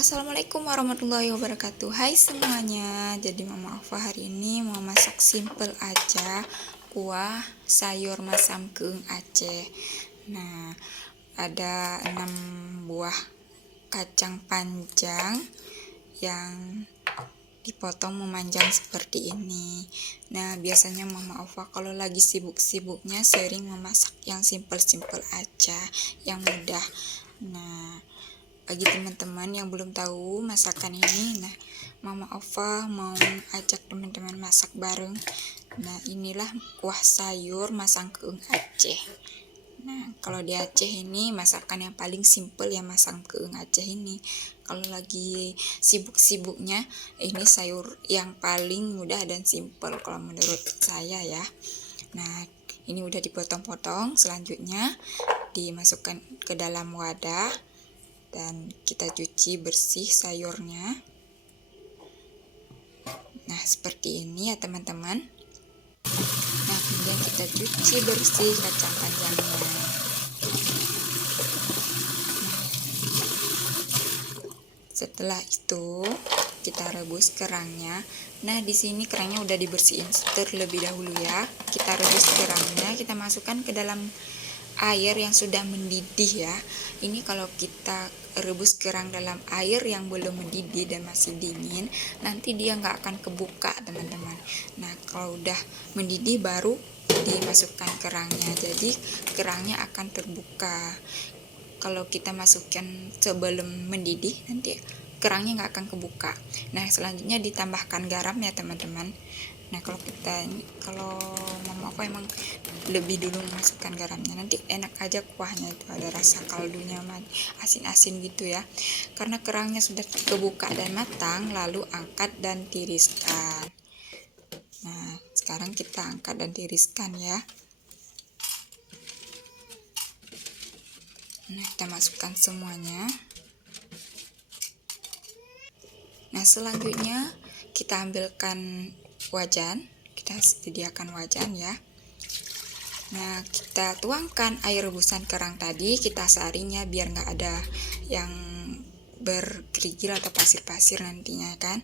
Assalamualaikum warahmatullahi wabarakatuh. Hai semuanya. Jadi Mama Alfa hari ini mau masak simple aja kuah sayur masam keung Aceh. Nah, ada 6 buah kacang panjang yang dipotong memanjang seperti ini. Nah, biasanya Mama Alfa kalau lagi sibuk-sibuknya sering memasak yang simple-simple aja, yang mudah. Nah, bagi teman-teman yang belum tahu masakan ini, nah Mama Alfa mau ajak teman-teman masak bareng. Nah, inilah kuah sayur masam keung Aceh. Nah, kalau di Aceh ini masakan yang paling simple ya masam keung Aceh ini. Kalau lagi sibuk-sibuknya, ini sayur yang paling mudah dan simple kalau menurut saya ya. Nah, ini udah dipotong-potong, selanjutnya dimasukkan ke dalam wadah dan kita cuci bersih sayurnya. Nah, seperti ini ya teman-teman. Nah, kemudian kita cuci bersih kacang panjangnya. Setelah itu kita rebus kerangnya. Nah, di sini kerangnya udah dibersihin terlebih dahulu ya. Kita rebus kerangnya, kita masukkan ke dalam air yang sudah mendidih ya. Ini kalau kita rebus kerang dalam air yang belum mendidih dan masih dingin, nanti dia nggak akan kebuka teman-teman. Nah, kalau udah mendidih baru dimasukkan kerangnya, jadi kerangnya akan terbuka. Kalau kita masukkan sebelum mendidih, nanti kerangnya nggak akan kebuka. Nah, selanjutnya ditambahkan garam ya teman-teman. Nah, kalau Mama aku emang lebih dulu memasukkan garamnya, nanti enak aja kuahnya, itu ada rasa kaldunya asin-asin gitu ya. Karena kerangnya sudah kebuka dan matang, lalu angkat dan tiriskan. Nah, sekarang kita angkat dan tiriskan ya. Nah, kita masukkan semuanya. Nah, selanjutnya kita ambilkan wajan, kita sediakan wajan ya. Nah, kita tuangkan air rebusan kerang tadi, kita saringnya biar nggak ada yang berkerikil atau pasir-pasir nantinya kan.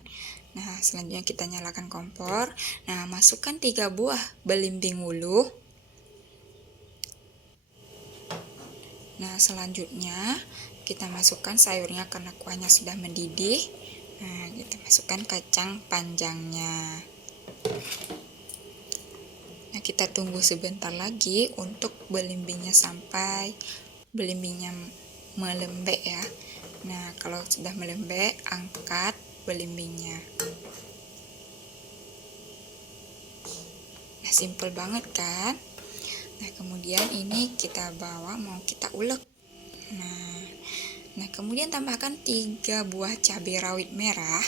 Nah, selanjutnya kita nyalakan kompor. Nah, masukkan 3 buah belimbing wuluh. Nah, selanjutnya kita masukkan sayurnya karena kuahnya sudah mendidih. Nah, kita masukkan kacang panjangnya. Nah, kita tunggu sebentar lagi untuk belimbingnya sampai belimbingnya melembek ya. Nah, kalau sudah melembek, angkat belimbingnya. Nah, simple banget kan? Nah, kemudian ini kita bawa mau kita ulek. Nah, kemudian tambahkan 3 buah cabai rawit merah.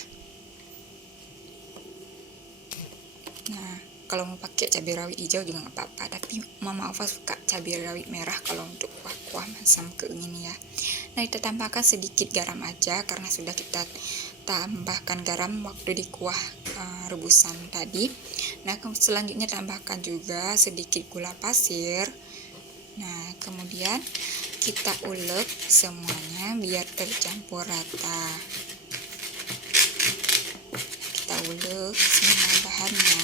Nah, kalau mau pakai cabai rawit hijau juga nggak apa-apa, tapi Mama Alfa suka cabai rawit merah kalau untuk kuah masam keung ini ya. Nah, kita tambahkan sedikit garam aja karena sudah kita tambahkan garam waktu di kuah rebusan tadi. Nah, selanjutnya tambahkan juga sedikit gula pasir. Nah, kemudian kita ulek semuanya biar tercampur rata. Kita ulek semua bahannya.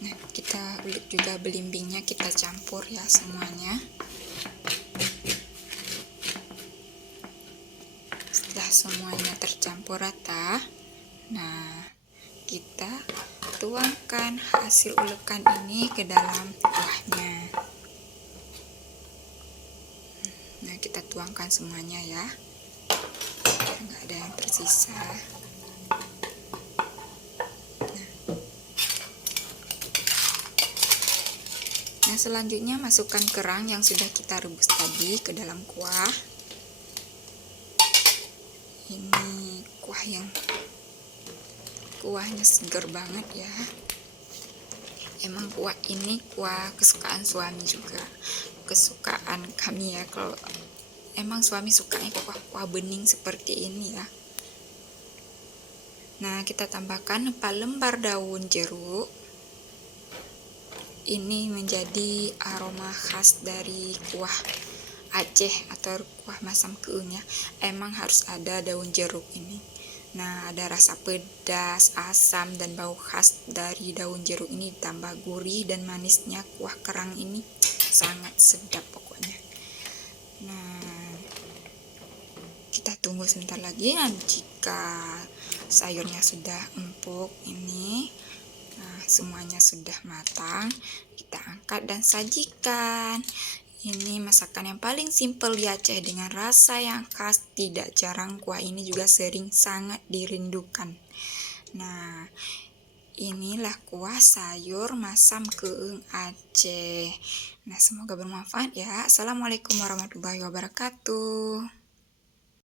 Nah, kita ulek juga belimbingnya, kita campur ya semuanya. Setelah semuanya tercampur rata, nah kita tuangkan hasil ulekan ini ke dalam kuahnya. Nah, kita tuangkan semuanya ya, nggak ada yang tersisa. Nah, selanjutnya masukkan kerang yang sudah kita rebus tadi ke dalam kuah. Ini kuahnya seger banget ya. Emang kuah ini kuah kesukaan suami juga, kesukaan kami ya. Kalau emang suami sukanya kuah bening seperti ini ya. Nah, kita tambahkan 4 lembar daun jeruk. ini menjadi aroma khas dari kuah Aceh atau kuah masam keung ya. Emang harus ada daun jeruk ini. Nah, ada rasa pedas, asam, dan bau khas dari daun jeruk ini ditambah gurih dan manisnya kuah kerang ini sangat sedap pokoknya. Nah, kita tunggu sebentar lagi. Nah, jika sayurnya sudah empuk ini, nah semuanya sudah matang, kita angkat dan sajikan. Ini masakan yang paling simpel di Aceh dengan rasa yang khas. Tidak jarang kuah ini juga sering sangat dirindukan. Nah, inilah kuah sayur masam keung Aceh. Nah, semoga bermanfaat ya. Assalamualaikum warahmatullahi wabarakatuh.